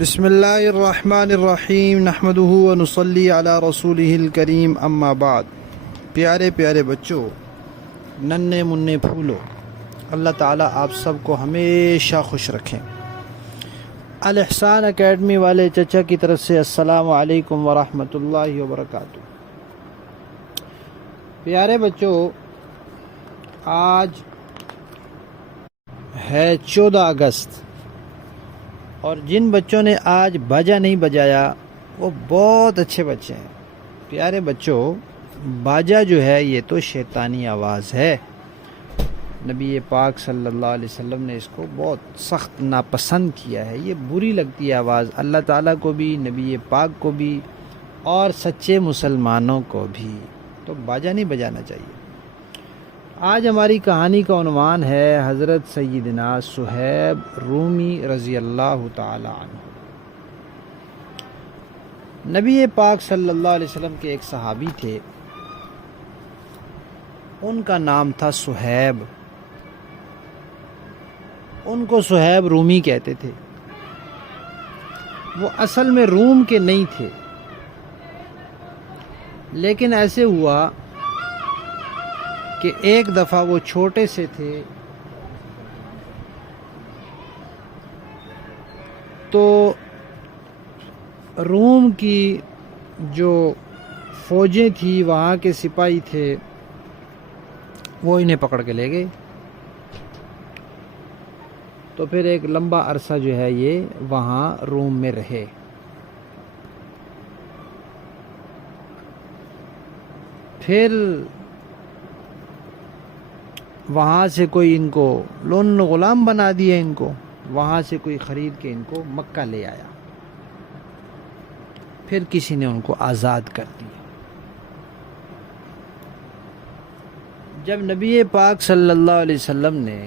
بسم اللہ الرحمن الرحیم نحمدہ ونصلی علی رسولہ الکریم اما بعد۔ پیارے پیارے بچوں، ننھے منھے پھولو، اللہ تعالیٰ آپ سب کو ہمیشہ خوش رکھیں۔ الاحسان اکیڈمی والے چچا کی طرف سے السلام علیکم ورحمۃ اللہ وبرکاتہ۔ پیارے بچوں، آج ہے 14 اگست اور جن بچوں نے آج باجا نہیں بجایا وہ بہت اچھے بچے ہیں۔ پیارے بچوں، باجا جو ہے یہ تو شیطانی آواز ہے۔ نبی پاک صلی اللہ علیہ وسلم نے اس کو بہت سخت ناپسند کیا ہے۔ یہ بری لگتی ہے آواز اللہ تعالیٰ کو بھی، نبی پاک کو بھی اور سچے مسلمانوں کو بھی، تو باجا نہیں بجانا چاہیے۔ آج ہماری کہانی کا عنوان ہے حضرت سیدنا صہیب رومی رضی اللہ تعالی عنہ۔ نبی پاک صلی اللہ علیہ وسلم کے ایک صحابی تھے، ان کا نام تھا صہیب۔ ان کو صہیب رومی کہتے تھے۔ وہ اصل میں روم کے نہیں تھے، لیکن ایسے ہوا کہ ایک دفعہ وہ چھوٹے سے تھے تو روم کی جو فوجیں تھیں، وہاں کے سپاہی تھے، وہ انہیں پکڑ کے لے گئے۔ تو پھر ایک لمبا عرصہ جو ہے یہ وہاں روم میں رہے۔ پھر وہاں سے کوئی ان کو لون غلام بنا دیا، ان کو وہاں سے کوئی خرید کے ان کو مکہ لے آیا۔ پھر کسی نے ان کو آزاد کر دیا۔ جب نبی پاک صلی اللہ علیہ وسلم نے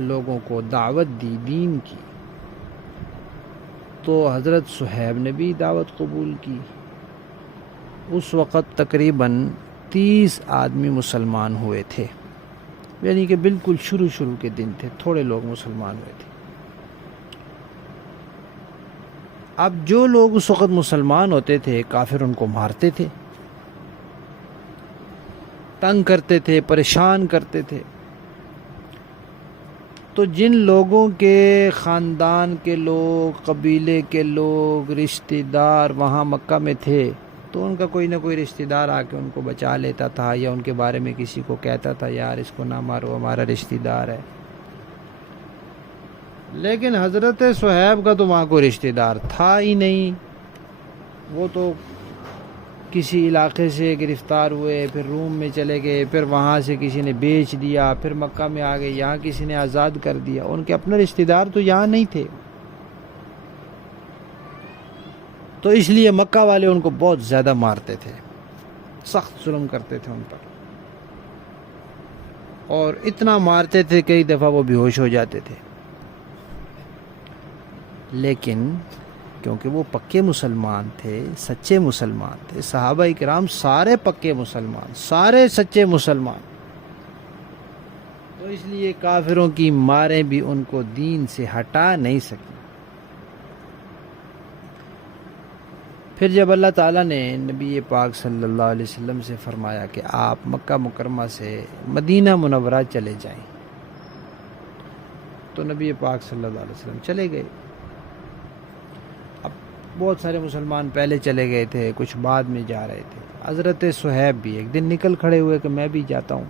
لوگوں کو دعوت دی دین کی، تو حضرت صہیب نے بھی دعوت قبول کی۔ اس وقت تقریباً 30 آدمی مسلمان ہوئے تھے، یعنی کہ بالکل شروع کے دن تھے، تھوڑے لوگ مسلمان ہوئے تھے۔ اب جو لوگ اس وقت مسلمان ہوتے تھے، کافر ان کو مارتے تھے، تنگ کرتے تھے، پریشان کرتے تھے۔ تو جن لوگوں کے خاندان کے لوگ، قبیلے کے لوگ، رشتہ دار وہاں مکہ میں تھے، تو ان کا کوئی نہ کوئی رشتہ دار آ کے ان کو بچا لیتا تھا، یا ان کے بارے میں کسی کو کہتا تھا یار اس کو نہ مارو، ہمارا رشتہ دار ہے۔ لیکن حضرت صہیب کا تو وہاں کوئی رشتہ دار تھا ہی نہیں۔ وہ تو کسی علاقے سے گرفتار ہوئے، پھر روم میں چلے گئے، پھر وہاں سے کسی نے بیچ دیا، پھر مکہ میں آ گئے، یہاں کسی نے آزاد کر دیا۔ ان کے اپنے رشتہ دار تو یہاں نہیں تھے، تو اس لیے مکہ والے ان کو بہت زیادہ مارتے تھے، سخت ظلم کرتے تھے ان پر، اور اتنا مارتے تھے کئی دفعہ وہ بے ہوش ہو جاتے تھے۔ لیکن کیونکہ وہ پکے مسلمان تھے، سچے مسلمان تھے، صحابہ کرام سارے پکے مسلمان، سارے سچے مسلمان، تو اس لیے کافروں کی ماریں بھی ان کو دین سے ہٹا نہیں سکی۔ پھر جب اللہ تعالیٰ نے نبی پاک صلی اللہ علیہ وسلم سے فرمایا کہ آپ مکہ مکرمہ سے مدینہ منورہ چلے جائیں، تو نبی پاک صلی اللہ علیہ وسلم چلے گئے۔ اب بہت سارے مسلمان پہلے چلے گئے تھے، کچھ بعد میں جا رہے تھے۔ حضرت صہیب بھی ایک دن نکل کھڑے ہوئے کہ میں بھی جاتا ہوں۔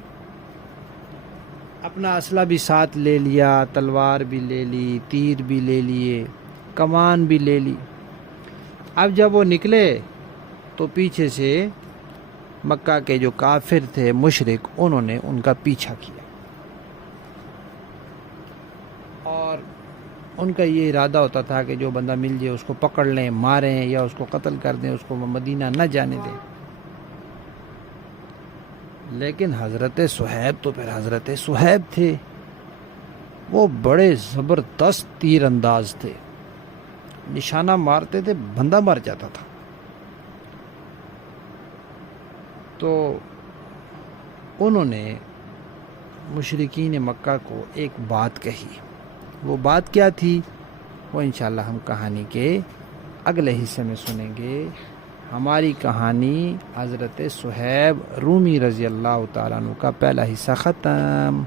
اپنا اسلحہ بھی ساتھ لے لیا، تلوار بھی لے لی، تیر بھی لے لیے، کمان بھی لے لی۔ اب جب وہ نکلے تو پیچھے سے مکہ کے جو کافر تھے، مشرک، انہوں نے ان کا پیچھا کیا، اور ان کا یہ ارادہ ہوتا تھا کہ جو بندہ مل جائے اس کو پکڑ لیں، ماریں یا اس کو قتل کر دیں، اس کو مدینہ نہ جانے دیں۔ لیکن حضرت صہیب تو پھر حضرت صہیب تھے، وہ بڑے زبردست تیر انداز تھے، نشانہ مارتے تھے، بندہ مر جاتا تھا۔ تو انہوں نے مشرکین مکہ کو ایک بات کہی۔ وہ بات کیا تھی وہ انشاءاللہ ہم کہانی کے اگلے حصے میں سنیں گے۔ ہماری کہانی حضرت صہیب رومی رضی اللہ تعالیٰ عنہ کا پہلا حصہ ختم۔